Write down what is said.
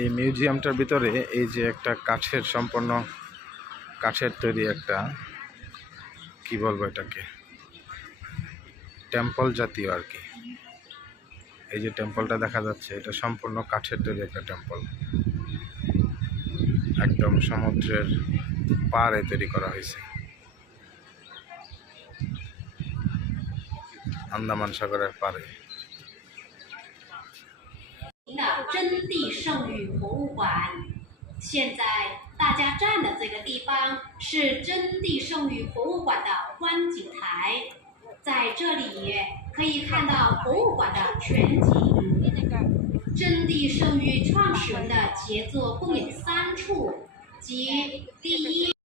এই মিউজিয়ামটার ভিতরে এই যে একটা কাঠের সম্পূর্ণ কাঠের তৈরি একটা কি বলবো এটাকে টেম্পল জাতীয় আর কি। এই যে টেম্পলটা দেখা যাচ্ছে এটা সম্পূর্ণ কাঠের তৈরি একটা টেম্পল, একদম সমুদ্রের পাড়ে তৈরি করা হয়েছে, আন্দামান সাগরের পাড়ে। 的真谛圣域博物馆。现在大家站的这个地方是真谛圣域博物馆的观景台，在这里可以看到博物馆的全景。真谛圣域创始人的杰作共有3处，即第一。